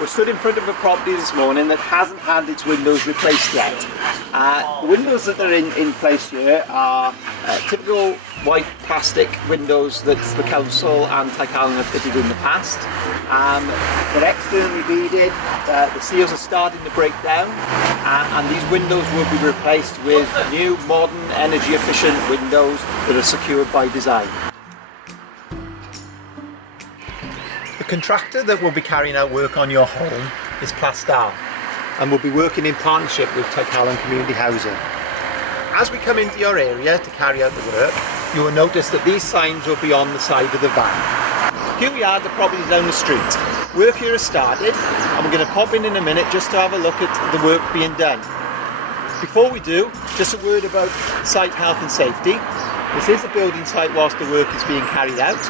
We're stood in front of a property this morning that hasn't had its windows replaced yet. The windows that are in place here are typical white plastic windows that the council and Tai Calon have fitted in the past. They're externally beaded, the seals are starting to break down, and these windows will be replaced with new, modern, energy efficient windows that are secured by design. The contractor that will be carrying out work on your home is Plastar, and will be working in partnership with Tai Calon Community Housing. As we come into your area to carry out the work, you will notice that these signs will be on the side of the van. Here we are at the property down the street. Work here has started, and we're going to pop in a minute just to have a look at the work being done. Before we do, just a word about site health and safety. This is a building site whilst the work is being carried out.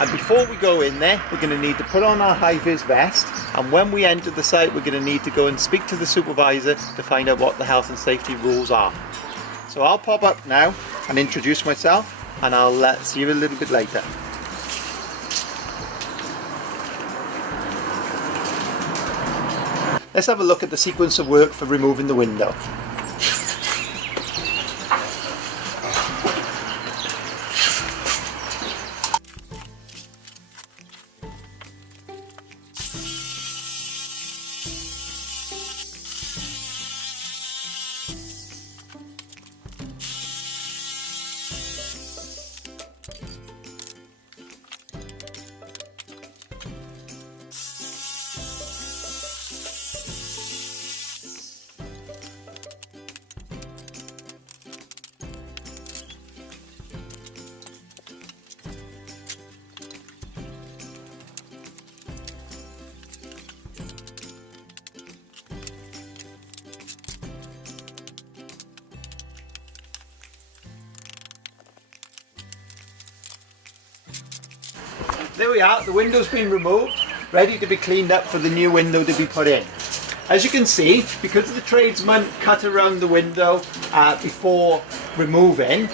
And before we go in there, we're going to need to put on our high-vis vest, and when we enter the site we're going to need to go and speak to the supervisor to find out what the health and safety rules are. So I'll pop up now and introduce myself, and I'll see you a little bit later. Let's have a look at the sequence of work for removing the window. There we are, the window's been removed, ready to be cleaned up for the new window to be put in. As you can see, because the tradesman cut around the window before removing,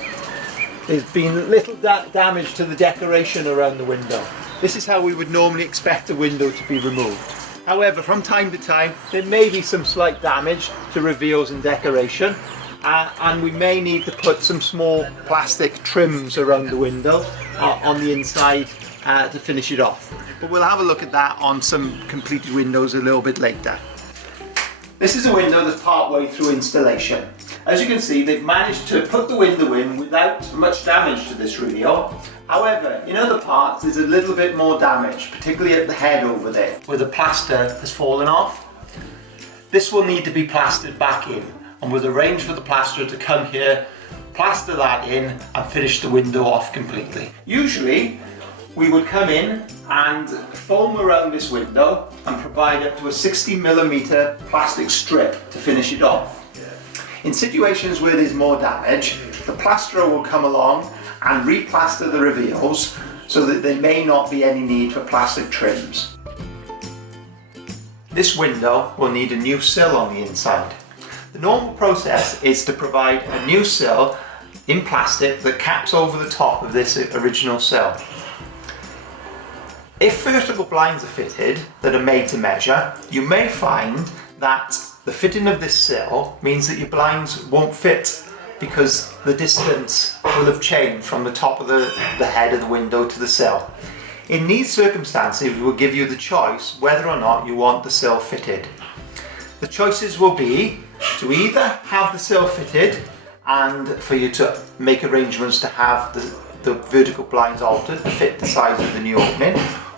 there's been little damage to the decoration around the window. This is how we would normally expect a window to be removed. However, from time to time, there may be some slight damage to reveals and decoration, and we may need to put some small plastic trims around the window on the inside to finish it off. But we'll have a look at that on some completed windows a little bit later. This is a window that's part way through installation. As you can see, they've managed to put the window in without much damage to this reveal. However, in other parts there's a little bit more damage, particularly at the head over there, where the plaster has fallen off. This will need to be plastered back in, and we'll arrange for the plasterer to come here, plaster that in and finish the window off completely. Usually we would come in and foam around this window and provide up to a 60mm plastic strip to finish it off. In situations where there's more damage, the plasterer will come along and replaster the reveals so that there may not be any need for plastic trims. This window will need a new sill on the inside. The normal process is to provide a new sill in plastic that caps over the top of this original sill. If vertical blinds are fitted that are made to measure, you may find that the fitting of this sill means that your blinds won't fit because the distance will have changed from the top of the head of the window to the sill. In these circumstances, we will give you the choice whether or not you want the sill fitted. The choices will be to either have the sill fitted and for you to make arrangements to have the vertical blinds altered to fit the size of the new opening,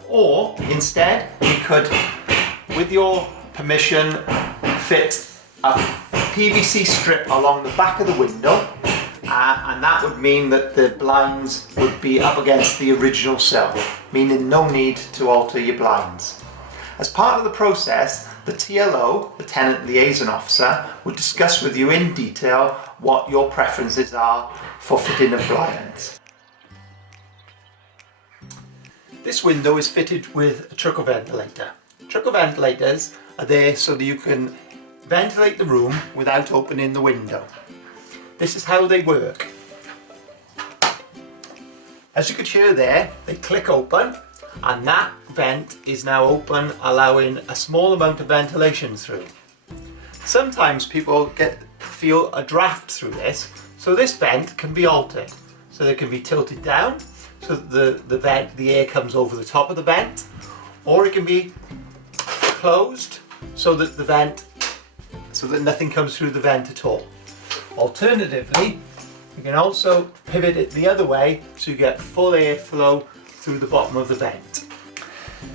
or instead we could, with your permission, fit a PVC strip along the back of the window, and that would mean that the blinds would be up against the original sill, meaning no need to alter your blinds. As part of the process, the TLO, the Tenant Liaison Officer, will discuss with you in detail what your preferences are for fitting of blinds. This window is fitted with a truckle ventilator. Truckle ventilators are there so that you can ventilate the room without opening the window. This is how they work. As you could hear there, they click open, and that vent is now open, allowing a small amount of ventilation through. Sometimes people feel a draft through this, so this vent can be altered. So they can be tilted down so that the air comes over the top of the vent, or it can be closed so that nothing comes through the vent at all. Alternatively, you can also pivot it the other way so you get full airflow through the bottom of the vent.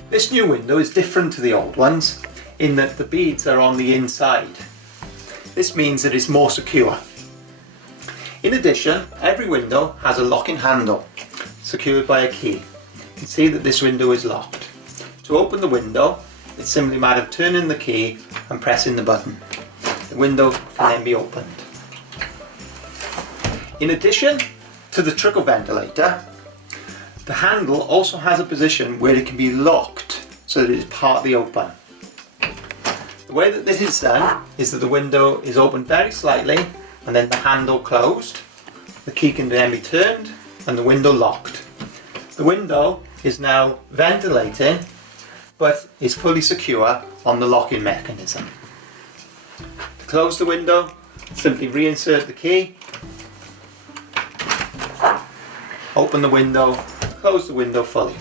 This new window is different to the old ones in that the beads are on the inside. This means that it's more secure. In addition, every window has a locking handle secured by a key. You can see that this window is locked. To open the window, it's simply a matter of turning the key and pressing the button. The window can then be opened. In addition to the trickle ventilator, the handle also has a position where it can be locked so that it is partly open. The way that this is done is that the window is opened very slightly and then the handle closed. The key can then be turned and the window locked. The window is now ventilating but is fully secure on the locking mechanism. To close the window, simply reinsert the key, open the window, close the window fully.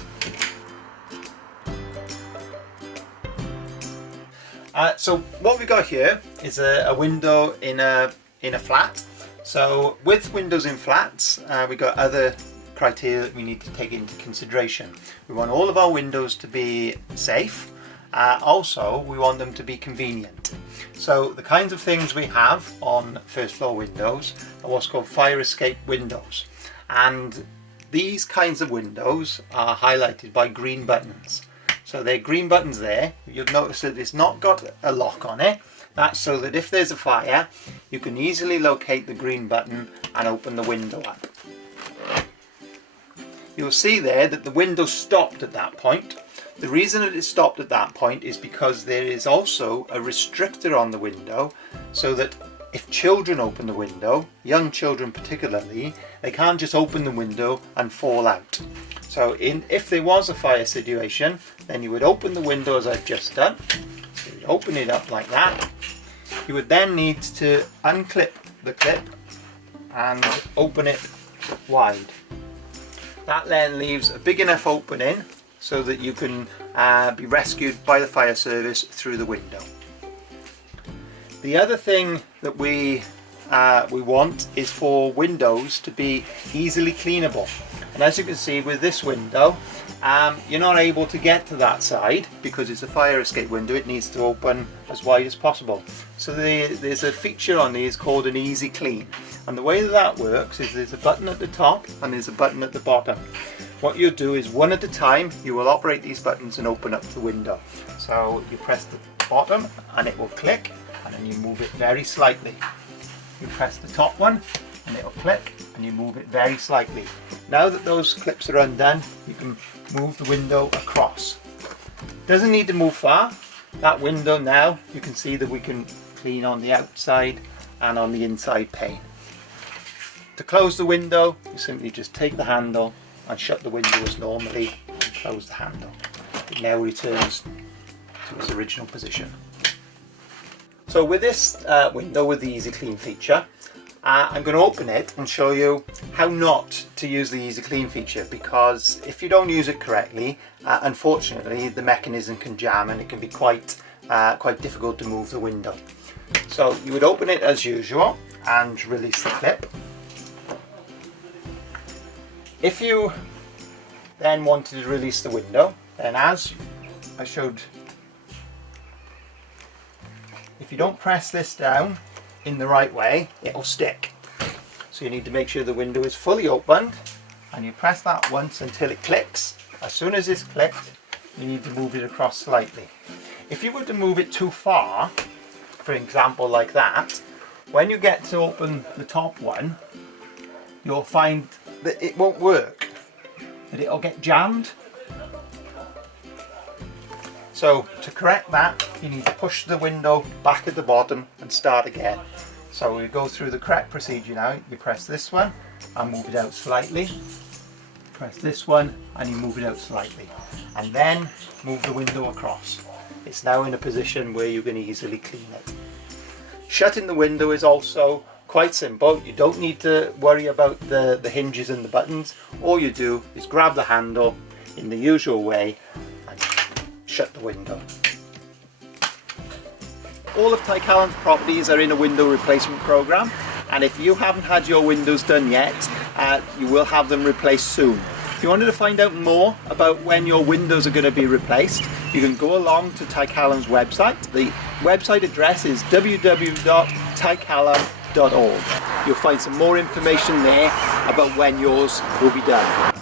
So what we've got here is a window in a flat. So with windows in flats, we've got other criteria that we need to take into consideration. We want all of our windows to be safe. Also, we want them to be convenient. So the kinds of things we have on first floor windows are what's called fire escape windows. And these kinds of windows are highlighted by green buttons. So there are green buttons there. You'll notice that it's not got a lock on it. That's so that if there's a fire, you can easily locate the green button and open the window up. You'll see there that the window stopped at that point. The reason that it stopped at that point is because there is also a restrictor on the window, so that if children open the window, young children particularly, they can't just open the window and fall out. So if there was a fire situation, then you would open the window as I've just done. So you open it up like that. You would then need to unclip the clip and open it wide. That then leaves a big enough opening so that you can be rescued by the fire service through the window. The other thing that we want is for windows to be easily cleanable. And as you can see with this window, you're not able to get to that side because it's a fire escape window. It needs to open as wide as possible. So there's a feature on these called an easy clean. And the way that works is there's a button at the top and there's a button at the bottom. What you'll do is one at a time, you will operate these buttons and open up the window. So you press the bottom and it will click, and then you move it very slightly. You press the top one and it will click and you move it very slightly. Now that those clips are undone, you can move the window across. Doesn't need to move far. That window now, you can see that we can clean on the outside and on the inside pane. To close the window, you simply just take the handle and shut the window as normally and close the handle. It now returns to its original position. So with this window with the Easy Clean feature, I'm going to open it and show you how not to use the Easy Clean feature, because if you don't use it correctly, unfortunately the mechanism can jam and it can be quite difficult to move the window. So you would open it as usual and release the clip. If you then wanted to release the window, then as I showed, if you don't press this down in the right way, it will stick. So you need to make sure the window is fully opened, and you press that once until it clicks. As soon as it's clicked, you need to move it across slightly. If you were to move it too far, for example like that, when you get to open the top one, you'll find that it won't work, that it'll get jammed. So to correct that, you need to push the window back at the bottom and start again. So we go through the correct procedure now. You press this one and move it out slightly. press this one and you move it out slightly, and then move the window across. It's now in a position where you can easily clean it. Shutting the window is also quite simple. You don't need to worry about the hinges and the buttons. All you do is grab the handle in the usual way and shut the window. All of Tai Calon's properties are in a window replacement program, and if you haven't had your windows done yet, you will have them replaced soon. If you wanted to find out more about when your windows are going to be replaced, you can go along to Tai Calon's website. The website address is www.taicalon.org. You'll find some more information there about when yours will be done.